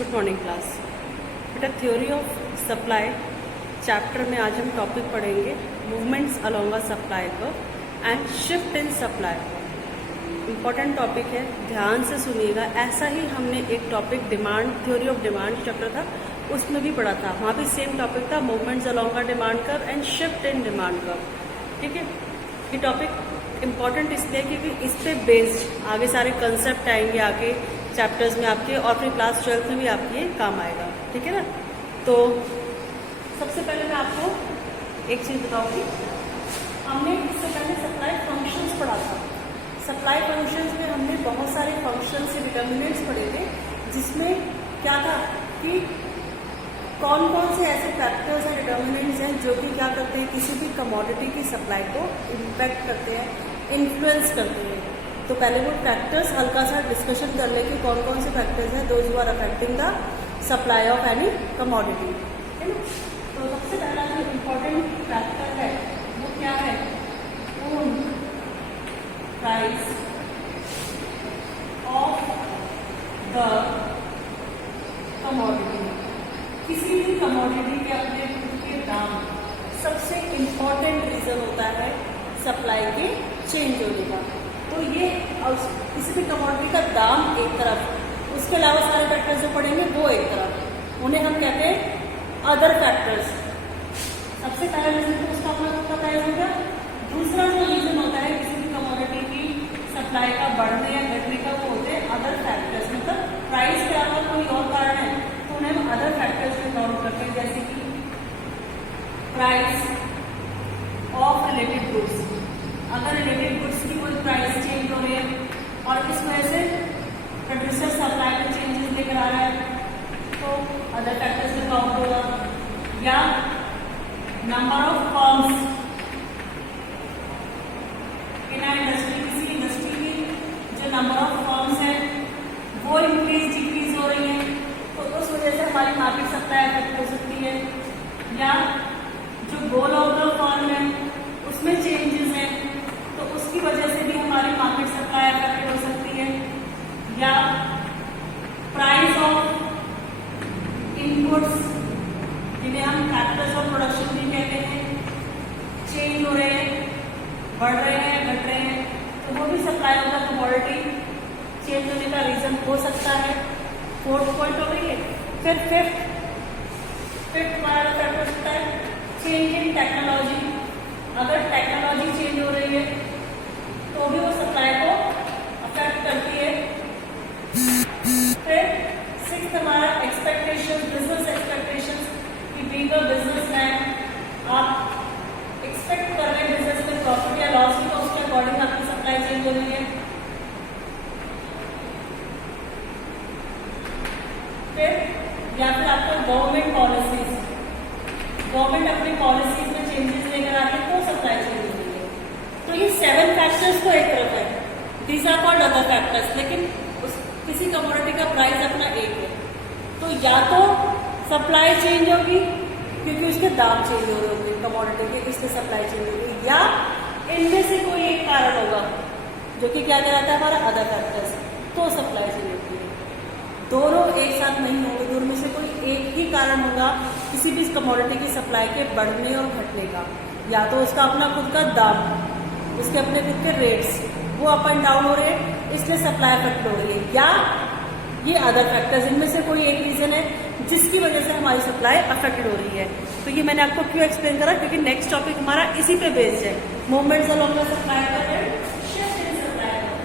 Good morning class. बेटा theory of supply chapter में आज हम टॉपिक पढ़ेंगे movements along a supply curve and shift in supply curve. Important topic है, ध्यान से सुनिएगा। ऐसा ही हमने एक topic demand theory of demand chapter था, उसमें भी पढ़ा था। वहाँ भी सेम टॉपिक था, movements along a demand curve and shift in demand curve. ठीक है, ये टॉपिक इम्पॉर्टेंट इसलिए क्योंकि इस पे बेस्ड आगे सारे कंसेप्ट आएंगे आगे चैप्टर्स में आपके, और फिर क्लास 12 में भी आपके ये काम आएगा। ठीक है ना। तो सबसे पहले मैं आपको एक चीज़ बताऊंगी। हमने इससे पहले सप्लाई फंक्शंस पढ़ा था। सप्लाई फंक्शंस में हमने बहुत सारे फंक्शंस से डिटर्मिनेंट्स पढ़े थे, जिसमें क्या था कि कौन कौन से ऐसे फैक्टर्स हैं, डिटर्मिनेंट्स हैं जो कि क्या करते हैं, किसी भी कमोडिटी की सप्लाई को इम्पैक्ट करते हैं, इन्फ्लुएंस करते हैं। तो पहले वो फैक्टर्स हल्का सा डिस्कशन कर ले कि कौन कौन से फैक्टर्स हैं those who are affecting the supply of any commodity. है ना। तो सबसे पहला जो इम्पोर्टेंट फैक्टर है वो क्या है, प्राइस ऑफ द कमोडिटी। किसी भी कमोडिटी के अपने खुद के दाम सबसे इम्पोर्टेंट रीजन होता है सप्लाई के चेंज होने का। तो ये किसी भी कमोडिटी का दाम एक तरफ, उसके अलावा सारे फैक्टर्स जो पढ़ेंगे वो एक तरफ, उन्हें हम कहते हैं अदर फैक्टर्स। सबसे पहला रीजन तो उसका अपना खुद का प्राइस हो गया। दूसरा जो रीजन होता है किसी भी कमोडिटी की सप्लाई का बढ़ने या घटने का, वो होते हैं अदर फैक्टर्स। मतलब प्राइस के अलावा कोई और कारण है तो उन्हें हम अदर फैक्टर्स में काउंट करते हैं, जैसे कि प्राइस ऑफ रिलेटेड गुड्स। अगर रिलेटेड गुड्स की कोई प्राइस चेंज हो रही है और इस वजह से प्रोड्यूसर सप्लाई में चेंजेस लेकर आ रहा है तो अदर फैक्टर्स में काउंट होगा। या number of firms in industry, किसी इंडस्ट्री की जो नंबर ऑफ फर्म्स है वो इंक्रीज डिक्रीज हो रही है तो उस वजह से हमारी मार्केट सप्लाई अफेक्ट हो सकती है। या जो गोल ऑफ द फर्म है उसमें चेंजेस है तो उसकी वजह से भी हमारी मार्केट सप्लाई अफेक्ट हो सकती है। या प्राइस ऑफ इनपुट्स, जिन्हें हम फैक्टर्स ऑफ प्रोडक्शन भी कहते हैं, चेंज हो रहे हैं, बढ़ रहे हैं, घट रहे हैं, तो वो भी supply of the commodity change होने का रीजन हो सकता है। फोर्थ पॉइंट हो गई है। फिर फिफ्थ हमारा फैक्टर होता है चेंज इन टेक्नोलॉजी। अगर टेक्नोलॉजी चेंज हो रही है तो भी वो सप्लाई को अफेक्ट करती है। फिर सिक्स्थ हमारा एक्सपेक्टेशन, बिजनेस एक्सपेक्टेशन कि बीइंग अ बिजनेसमैन आप एक्सपेक्ट कर रहे हैं बिजनेस में प्रॉफिट या लॉस की, तो उसके अकॉर्डिंग आपकी सप्लाई चेंज हो रही है। फिर या फिर आपका गवर्नमेंट पॉलिसीज, गवर्नमेंट अपनी पॉलिसीज में चेंजेस लेकर आ रही है तो सप्लाई चेंज हो रही है। तो ये 7 फैक्टर्स तो एक तरफ है, these are called other factors. लेकिन किसी कमोडिटी का प्राइस अपना एक है तो या तो सप्लाई चेंज होगी क्योंकि उसके दाम चेंज हो रहे होंगे कमोडिटी के, इसलिए सप्लाई चेंज होगी, या इनमें से कोई एक कारण होगा जो कि क्या कहलाता है हमारा अदर फैक्टर्स, तो सप्लाई चेंज होती है। दोनों एक साथ नहीं होंगे, दोनों में से कोई एक ही कारण होगा किसी भी कमोडिटी की सप्लाई के बढ़ने और घटने का। या तो उसका अपना खुद का दाम, उसके अपने खुद के रेट्स वो अप एंड डाउन हो रहे हैं इसलिए सप्लाई अफेक्ट हो रही है, या ये अदर फैक्टर्स, इनमें से कोई एक रीजन है जिसकी वजह से हमारी सप्लाई अफेक्टेड हो रही है। तो ये मैंने आपको क्यों एक्सप्लेन करा, क्योंकि नेक्स्ट टॉपिक हमारा इसी पे बेस्ड है, movements along the supply curve and shift in supply curve.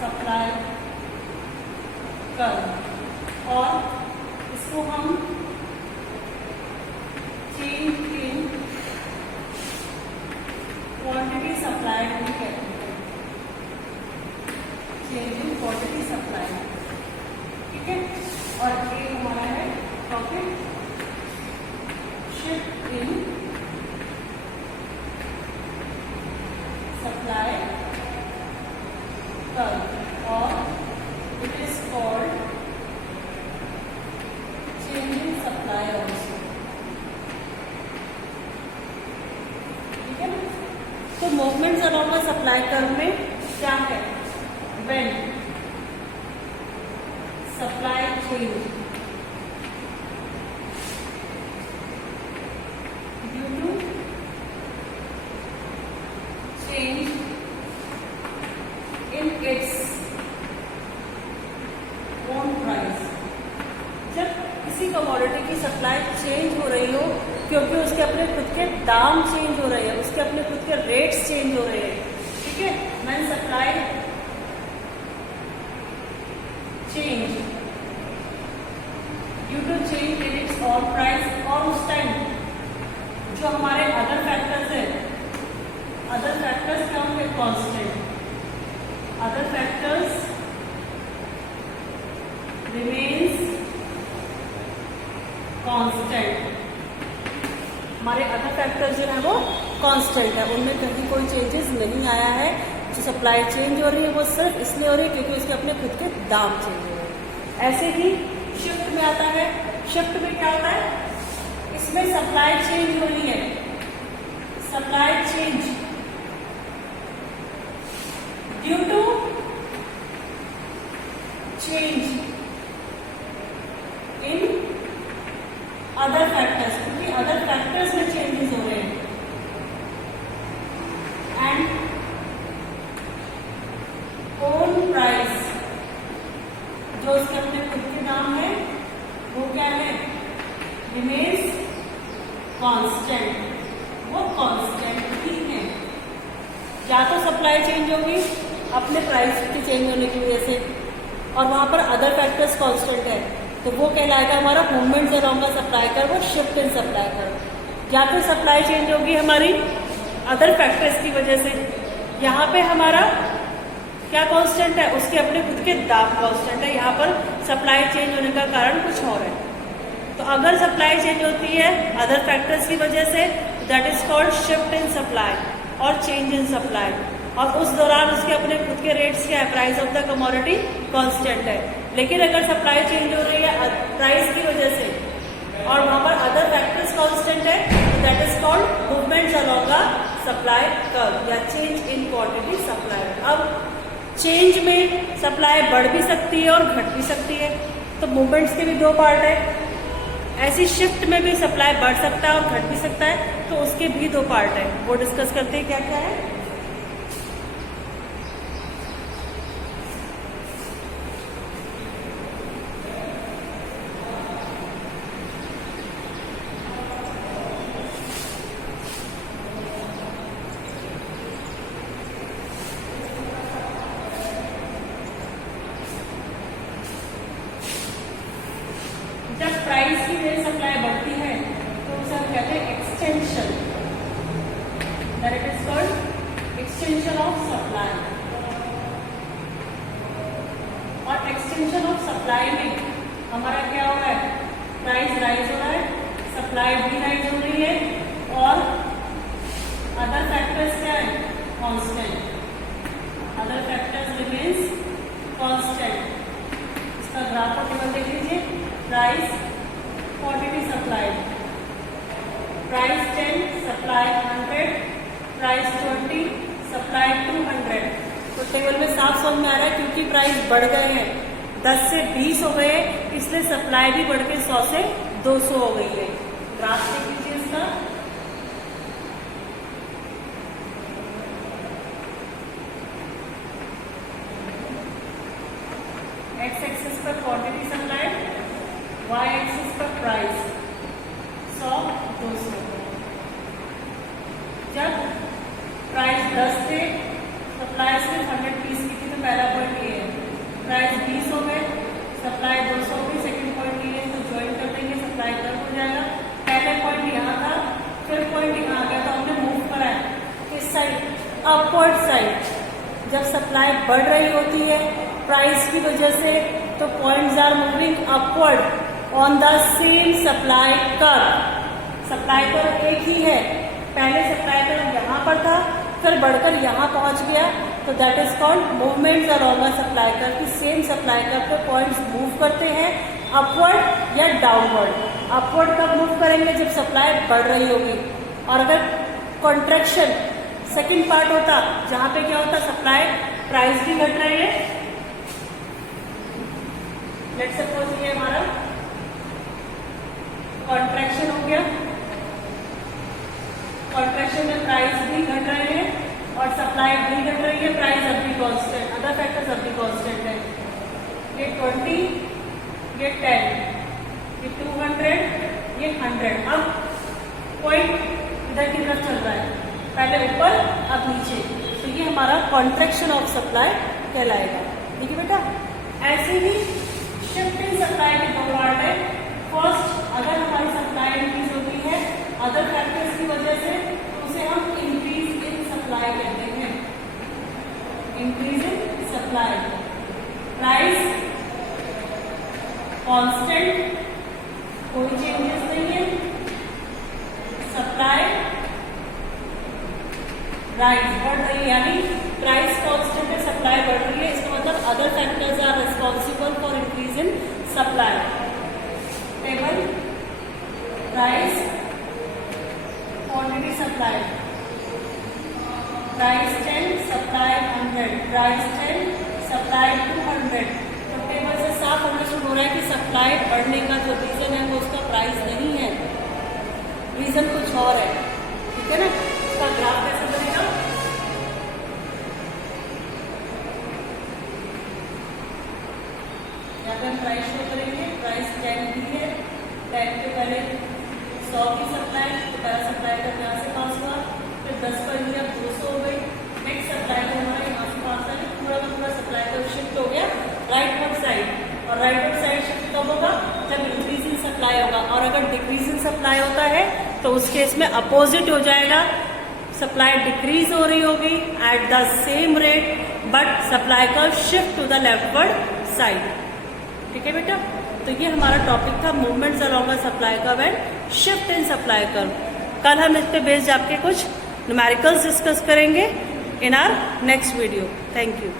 Supply curve, और इसको हम चेंज इन क्वांटिटी सप्लाई भी कहते हैं। चेंज इन क्वांटिटी सप्लाई, ठीक है। और ये हमारा है okay, shift in supply curve और it is called change in supply also. ठीक है, तो movements along the supply curve में क्या है? When supply change due to change in its own price. जब किसी कमोडिटी की सप्लाई चेंज हो रही हो क्योंकि उसके अपने खुद के दाम चेंज हो रहे हैं, उसके अपने खुद के रेट्स चेंज हो रहे हैं। ठीक है, when supply change due to change in its own price, और उस टाइम जो हमारे अदर फैक्टर्स है, अदर फैक्टर्स क्या होंगे? Constant. Other factors remains constant. हमारे अदर फैक्टर्स जो है वो कांस्टेंट है, उनमें कहीं कोई चेंजेस नहीं आया है। जो सप्लाई चेंज हो रही है वो सिर्फ इसलिए हो रही है क्योंकि उसके अपने खुद के दाम चेंज हो रहे हैं। ऐसे ही शिफ्ट में आता है। शिफ्ट में क्या होता है? इसमें सप्लाई चेंज हो रही है, supply change due to change in other factors, क्योंकि अदर फैक्टर्स में चेंजेस हो रहे हैं। एंड ओन प्राइस, जो उसके अपने खुद के दाम है वो क्या है? रिमेन्स कांस्टेंट, वो कांस्टेंट ही है। या तो सप्लाई चेंज होगी अपने प्राइस के चेंज होने की वजह से, और वहां पर अदर फैक्टर्स कांस्टेंट है, तो वो कहलाएगा हमारा movements along the supply curve, वो शिफ्ट इन सप्लाई कर्व। या फिर सप्लाई चेंज होगी हमारी अदर फैक्टर्स की वजह से। यहाँ पे हमारा क्या कांस्टेंट है? उसके अपने खुद के दाम कांस्टेंट है। यहाँ पर सप्लाई चेंज होने का कारण कुछ और है। तो अगर सप्लाई चेंज होती है अदर फैक्टर्स की वजह से, that is called shift in supply और चेंज इन सप्लाई। और उस दौरान उसके अपने खुद के रेट्स क्या है? Price of the commodity constant है। लेकिन अगर सप्लाई चेंज हो रही है प्राइस की वजह से और वहां पर अदर फैक्टर्स कांस्टेंट है, that is called movements along the supply curve या चेंज इन क्वांटिटी सप्लाई। अब चेंज में सप्लाई बढ़ भी सकती है और घट भी सकती है, तो मूवमेंट्स के भी दो पार्ट है। ऐसी शिफ्ट में भी सप्लाई बढ़ सकता है और घट भी सकता है, तो उसके भी दो पार्ट है, वो डिस्कस करते हैं क्या क्या है। जब प्राइस की वजह सप्लाई बढ़ती है तो उसे हम कहते हैं extension, that it is called extension of supply. और एक्सटेंशन ऑफ सप्लाई में हमारा क्या हो रहा है? प्राइस राइज हो रहा है, सप्लाई भी राइज हो रही है, और अदर फैक्टर्स क्या है? Constant. Other factors remains constant. इसका ग्राफ और टेबल देख लीजिए। Price, quantity supply, price 10, supply 100, price 20, supply 200। तो टेबल में साफ समझ में आ रहा है क्योंकि प्राइस बढ़ गए हैं, 10 से 20 हो गए, इसलिए सप्लाई भी बढ़ के 100 से 200 हो गई है। ग्राफ देख लीजिए इसका। एक्स एक्सिस पर क्वांटिटी सप्लाई, वाई एक्सिस पर प्राइस, 100, 200। जब प्राइस 10 थे, सप्लाई सिर्फ 100 पीस की थी, तो पहला पॉइंट ये है। प्राइस 20 हो गए, सप्लाई 200 हो गई, सेकेंड पॉइंट ये है, तो ज्वाइन कर देंगे, सप्लाई कम हो जाएगा। पहले पॉइंट यहाँ था, फिर पॉइंट यहाँ आ गया, तो हमने मूव कराया किस साइड? Upward side. जब सप्लाई बढ़ रही होती है प्राइस की वजह से, तो points are moving upward, on the same supply curve. Supply curve एक ही है, पहले सप्लाई कर्व यहाँ पर था, फिर बढ़कर यहाँ पहुंच गया, तो that is called movements along a supply curve की सेम सप्लाई कर्व पे पॉइंट्स मूव करते हैं अपवर्ड या डाउनवर्ड। अपवर्ड कब मूव करेंगे? जब सप्लाई बढ़ रही होगी। और अगर कॉन्ट्रैक्शन सेकेंड पार्ट होता जहां पे क्या होता, सप्लाई प्राइस भी घट रही है, लेट्स सपोज ये हमारा कॉन्ट्रैक्शन हो गया, कॉन्ट्रैक्शन में प्राइस भी घट रहे हैं और सप्लाई भी घट रही है, प्राइस अब भी कांस्टेंट, अदर फैक्टर्स अब भी कांस्टेंट है। ये 20, ये 10, ये 200, ये 100। अब पॉइंट इधर की तरफ चल रहा है, पहले ऊपर अब नीचे, तो ये हमारा कॉन्ट्रैक्शन ऑफ सप्लाई कहलाएगा। देखिए बेटा, ऐसे ही शिफ्ट इन सप्लाई के दो पार्ट है। फर्स्ट, अगर हमारी सप्लाई इंक्रीज होती है अदर फैक्टर्स की वजह से, तो उसे हम इंक्रीज इन सप्लाई कहते हैं। Increase in supply, price constant, कोई चेंजेस नहीं है, सप्लाई राइज बढ़ रही है, यानी प्राइस कांस्टेंट है, सप्लाई बढ़ रही है, इसका मतलब other factors are responsible for increase in supply. Table price, quantity supply, price 10, supply 100, price 10, supply 200। तो टेबल से साफ अंडरस्टूड हो रहा है कि सप्लाई बढ़ने का जो रीजन है वो उसका प्राइस नहीं है, रीजन कुछ और है। ठीक है ना? इसका ग्राफ कैसे बनेगा? यहाँ पे हम प्राइस शो करेंगे, प्राइस 10 की है, 10 के पहले 100 की सप्लाई, तो पहला सप्लाई का यहाँ से पास हुआ, फिर 10 पर लिया 200 हो गई, नेक्स्ट सप्लाई का हमारा यहाँ से पास है, पूरा का पूरा सप्लाई का शिफ्ट हो गया राइट वर्ड साइड। और राइट वर्ड साइड शिफ्ट कब होगा? जब इंक्रीज इन सप्लाई होगा। और अगर डिक्रीज इन सप्लाई होता है तो उस केस में अपोजिट हो जाएगा, सप्लाई डिक्रीज हो रही होगी at the same rate, but supply का shift to the leftward side. ठीक है बेटा, तो ये हमारा टॉपिक था movements along a supply curve and shift in supply curve. कल हम इस पे बेस्ड आपके कुछ न्यूमेरिकल्स डिस्कस करेंगे in our next video. Thank you.